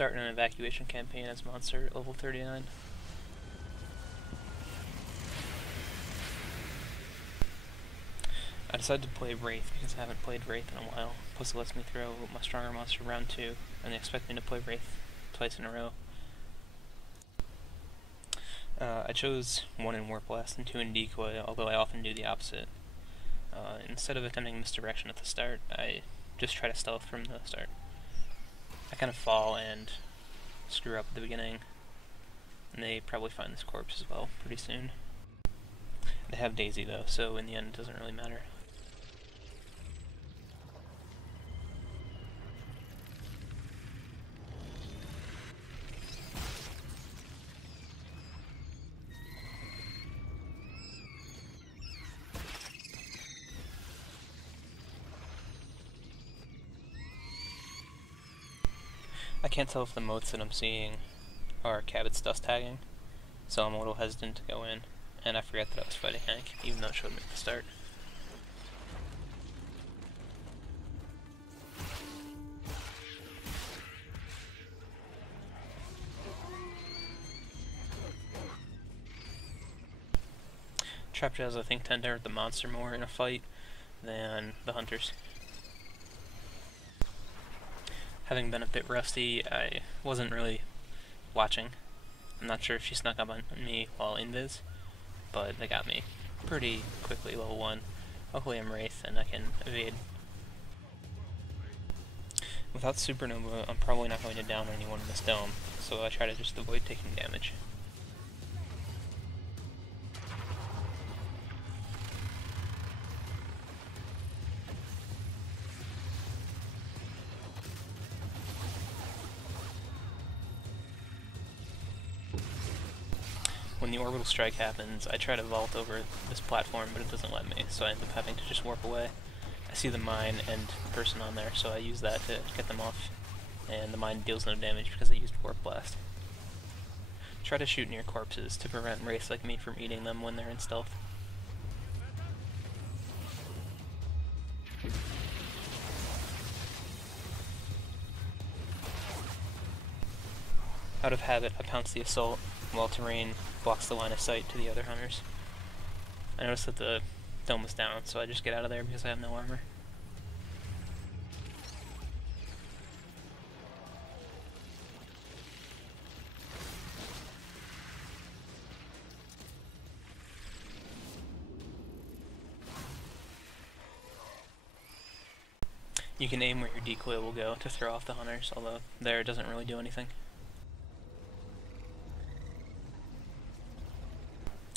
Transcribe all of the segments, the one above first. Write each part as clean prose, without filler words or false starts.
starting an evacuation campaign as monster at level 39. I decided to play Wraith because I haven't played Wraith in a while, plus it lets me throw my stronger monster round 2, and they expect me to play Wraith twice in a row. I chose 1 in Warp Blast and 2 in Decoy, although I often do the opposite. Instead of attempting misdirection at the start, I just try to stealth from the start. I kind of fall and screw up at the beginning, and they probably find this corpse as well pretty soon. They have Daisy though, so in the end it doesn't really matter. I can't tell if the motes that I'm seeing are Cabot's dust tagging, so I'm a little hesitant to go in, and I forget that I was fighting Hank, even though it showed me at the start. Trapjaws, I think, tend to hurt the monster more in a fight than the hunters. Having been a bit rusty, I wasn't really watching. I'm not sure if she snuck up on me while invis, but they got me pretty quickly, level 1. Luckily I'm Wraith and I can evade. Without Supernova, I'm probably not going to down anyone in this dome, so I try to just avoid taking damage. When the orbital strike happens, I try to vault over this platform, but it doesn't let me, so I end up having to just warp away. I see the mine and person on there, so I use that to get them off, and the mine deals no damage because I used Warp Blast. Try to shoot near corpses to prevent wraiths like me from eating them when they're in stealth. Out of habit, I pounce the assault, while terrain blocks the line of sight to the other hunters. I noticed that the dome was down, so I just get out of there because I have no armor. You can aim where your decoy will go to throw off the hunters, although there it doesn't really do anything.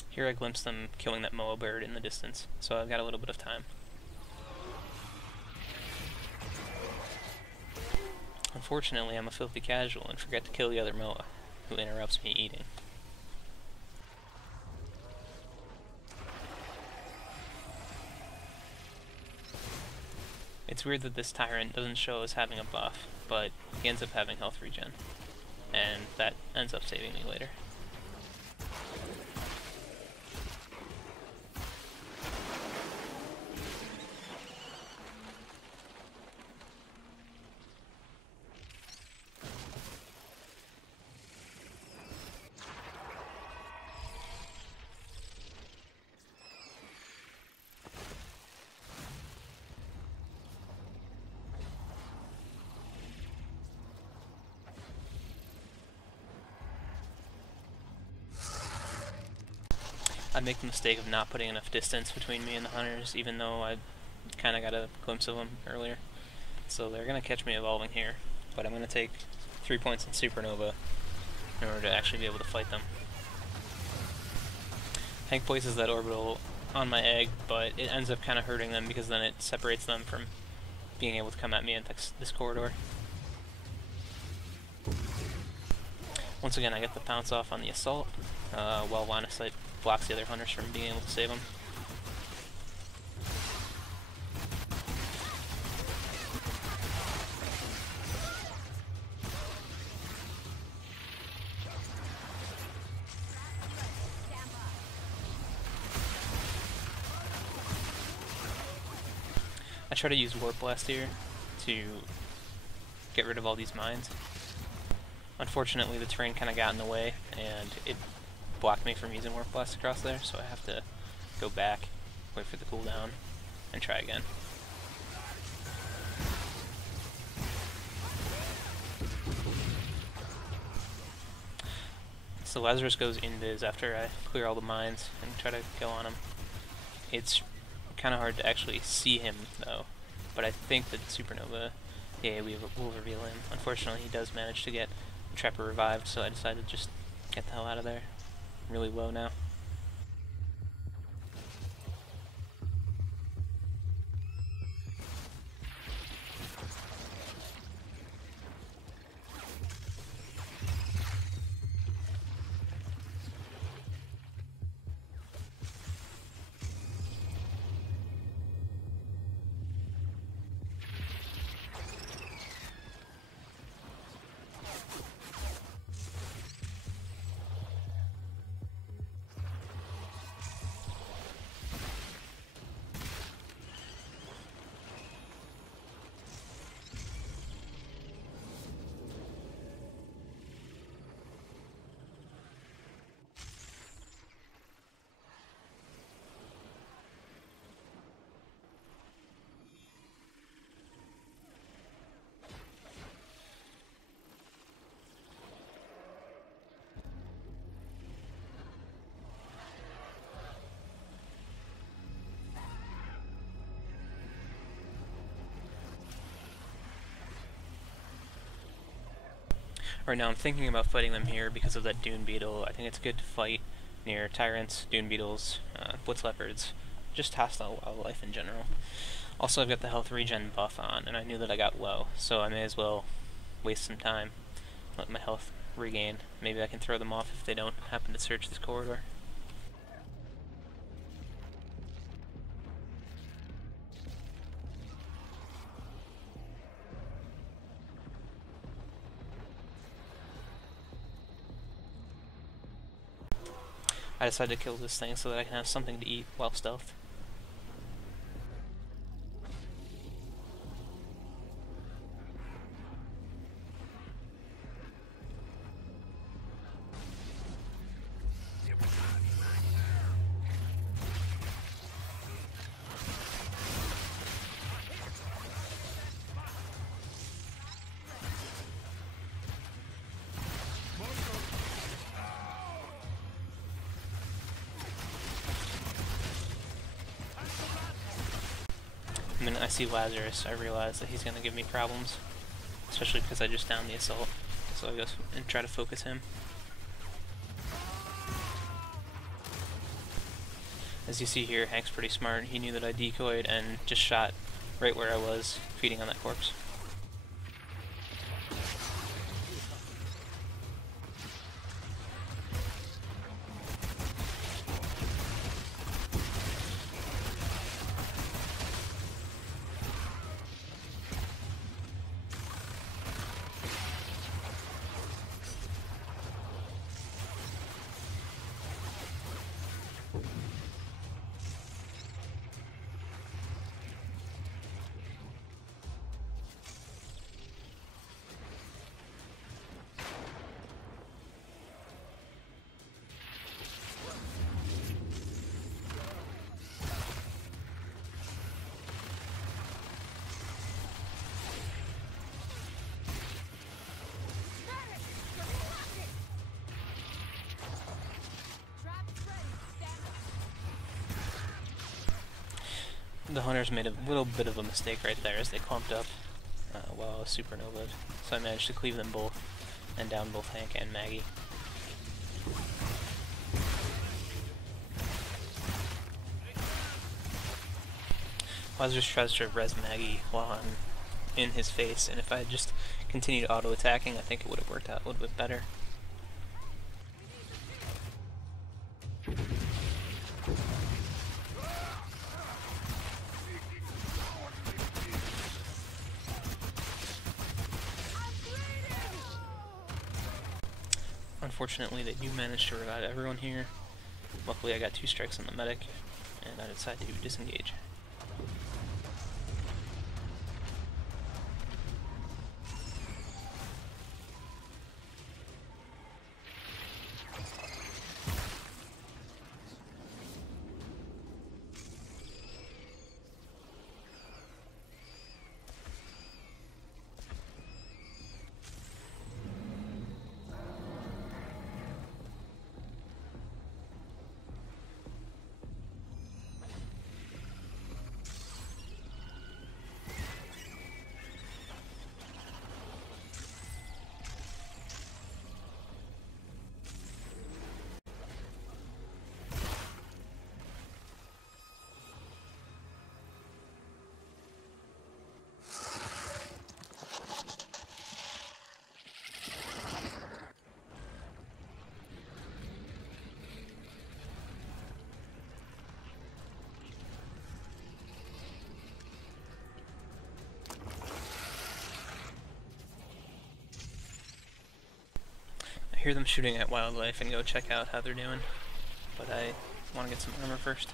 Here I glimpse them killing that Moa bird in the distance, so I've got a little bit of time. Unfortunately, I'm a filthy casual and forget to kill the other Moa, who interrupts me eating. It's weird that this tyrant doesn't show as having a buff, but he ends up having health regen, and that ends up saving me later. I make the mistake of not putting enough distance between me and the hunters, even though I kind of got a glimpse of them earlier. So they're going to catch me evolving here, but I'm going to take 3 points in Supernova in order to actually be able to fight them. Hank places that orbital on my egg, but it ends up kind of hurting them because then it separates them from being able to come at me in this corridor. Once again, I get the pounce off on the assault, while line of sight blocks the other hunters from being able to save them. I try to use Warp Blast here to get rid of all these mines. Unfortunately, the terrain kind of got in the way, and it blocked me from using Warp Blast across there, so I have to go back, wait for the cooldown, and try again. So Lazarus goes invis after I clear all the mines and try to go on him. It's kind of hard to actually see him, though, but I think that Supernova, yeah, we will reveal him. Unfortunately, he does manage to get Trapper revived, so I decided to just get the hell out of there. I'm really low now. Right now I'm thinking about fighting them here because of that Dune Beetle. I think it's good to fight near Tyrants, Dune Beetles, Blitz Leopards, just hostile wildlife in general. Also, I've got the health regen buff on, and I knew that I got low, so I may as well waste some time, let my health regain. Maybe I can throw them off if they don't happen to search this corridor. I decided to kill this thing so that I can have something to eat while stealth. The minute I see Lazarus, I realize that he's going to give me problems, especially because I just downed the assault, so I go and try to focus him. As you see here, Hank's pretty smart. He knew that I decoyed and just shot right where I was, feeding on that corpse. The hunters made a little bit of a mistake right there as they clumped up while I was supernovaed, so I managed to cleave them both and down both Hank and Maggie. Lazarus tries to res Maggie while I'm in his face, and if I had just continued auto-attacking, I think it would have worked out a little bit better. Unfortunately, they do manage to revive everyone here. Luckily, I got 2 strikes on the medic, and I decide to disengage. hear them shooting at wildlife and go check out how they're doing. But I want to get some armor first.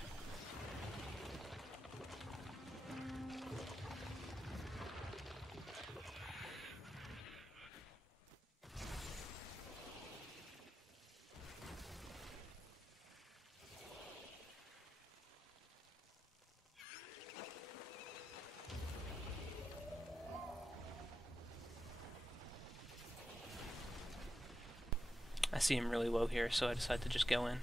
I see him really low here, so I decide to just go in.